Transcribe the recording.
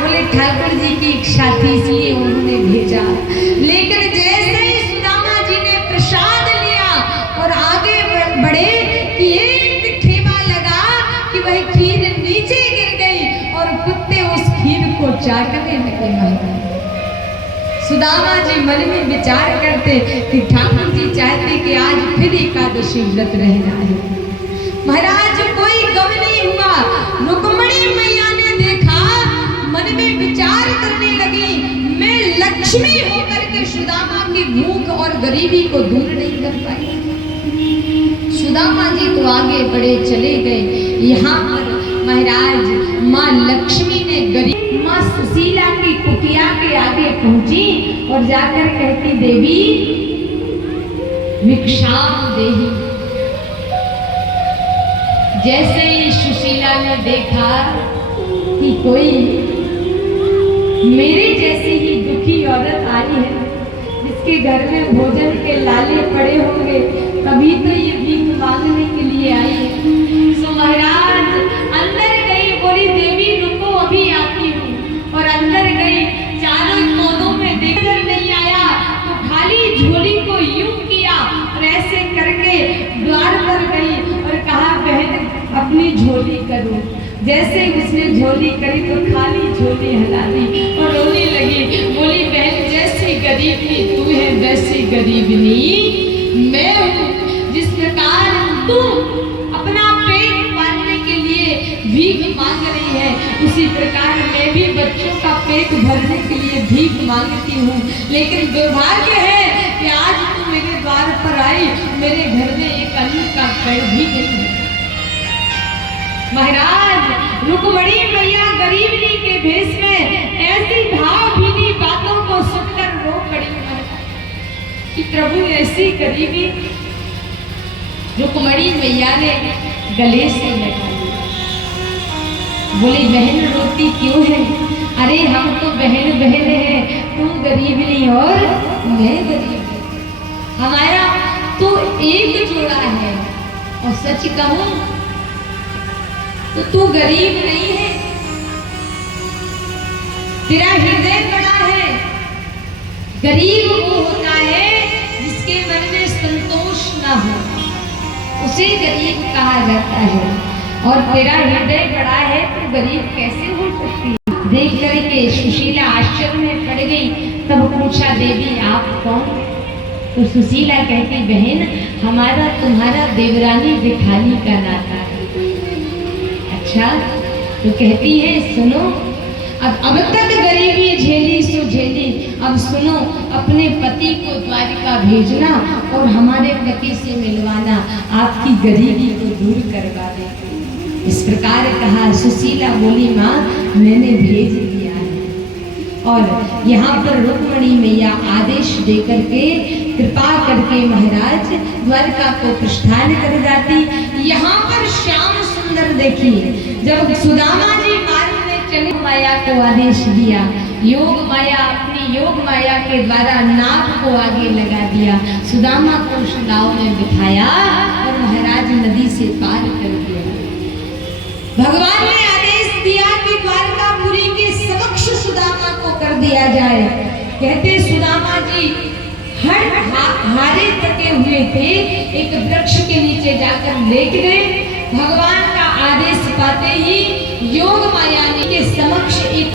बोले ठाकुर जी की इच्छा थी इसलिए उन्होंने भेजा। लेकिन जैसे ही सुदामा जी ने प्रसाद लिया और आगे बढ़े कि एक ठेवा लगा कि वह खीर नीचे गिर गई और कुत्ते उस खीर को चाटने लगे। सुदामा जी मन में विचार करते कि ठाकुर जी चाहते कि आज फिर एकादशी व्रत रहना है। महाराज कोई गम नहीं हुआ। रुक्मिणी मैया ने देखा, मन में विचार करने लगी, मैं लक्ष्मी होकर के सुदामा की भूख और गरीबी को दूर नहीं कर पाई। सुदामा जी तो आगे बढ़े चले गए। यहाँ पर महाराज माँ लक्ष्मी ने गरीब माँ सुशीला की कुटिया के आगे पहुंची और जाकर कहती, देवी भिक्षाम देहि। जैसे ही सुशीला ने देखा कि कोई मेरे जैसी ही दुखी औरत आई है, जिसके घर में भोजन के लाले पड़े होंगे, तभी तो ये भीख मांगने के लिए आई है। सो महाराज अंदर गई, बोली देवी रुको अभी आती हूँ। और अंदर गई, चारों कोनों में देखकर नहीं आया तो खाली झोली को यूं किया और ऐसे करके द्वार पर गई और कहा, बहन अपनी झोली करो। जैसे उसने झोली करी तो खाली झोली हिला दी और रोने लगी। बोली, बहन जैसी गरीबी तू है वैसी गरीबनी मैं हूँ। जिस प्रकार तू अपना पेट पालने के लिए भीख मांग रही है, उसी प्रकार मैं भी बच्चों का पेट भरने के लिए भीख मांगती हूँ। लेकिन दुर्भाग्य है कि आज तू मेरे द्वार पर आई, मेरे घर में एक अन्न का कण भी नहीं है। महाराज रुक्मिणी मैया गरीबनी के भेष में ऐसी भावभीनी बातों को सुनकर रो पड़ी कि प्रभु ऐसी गरीबी। रुक्मिणी मैया ने गले से लगा लिया। बोली, बहन रोती क्यों है? अरे हम तो बहन बहन हैं, तुम गरीबनी और मैं गरीब। हमारा तो एक जोड़ा है और सच कहूं तो तू गरीब नहीं है, तेरा हृदय बड़ा है। गरीब वो होता है जिसके मन में संतोष ना हो, उसे गरीब कहा जाता है। और तेरा हृदय बड़ा है तो गरीब कैसे हो सकती है? देख करके सुशीला आश्चर्य में पड़ गई। तब पूछा, देवी आप कौन? तो सुशीला कहती, बहन हमारा तुम्हारा देवरानी जेठानी का नाता है। अच्छा, तो कहती है, सुनो अब तक गरीबी झेली सो झेली, अब सुनो अपने पति को द्वारिका भेजना और हमारे पति से मिलवाना, आपकी गरीबी को दूर करवा दे। इस प्रकार कहा। सुशीला बोली, माँ मैंने भेज दिया है। और यहाँ पर रुक्मिणी मैया आदेश दे करके कृपा करके महाराज द्वारका को प्रस्थान कर जाती। यहाँ पर श्याम सुंदर देखिए, जब सुदामा जी मार्ग में चले, माया को आदेश दिया, योग माया अपनी योग माया के द्वारा नाग को आगे लगा दिया, सुदामा को उस नाव में बिठाया और महाराज नदी से पार कर दिया। भगवान ने आदेश दिया कि द्वारकापुरी के समक्ष सुदामा को कर दिया जाए। कहते सुदामा जी हारे थके हुए थे, एक वृक्ष के नीचे जाकर लेट गए। भगवान का आदेश पाते ही योग माया के समक्ष एक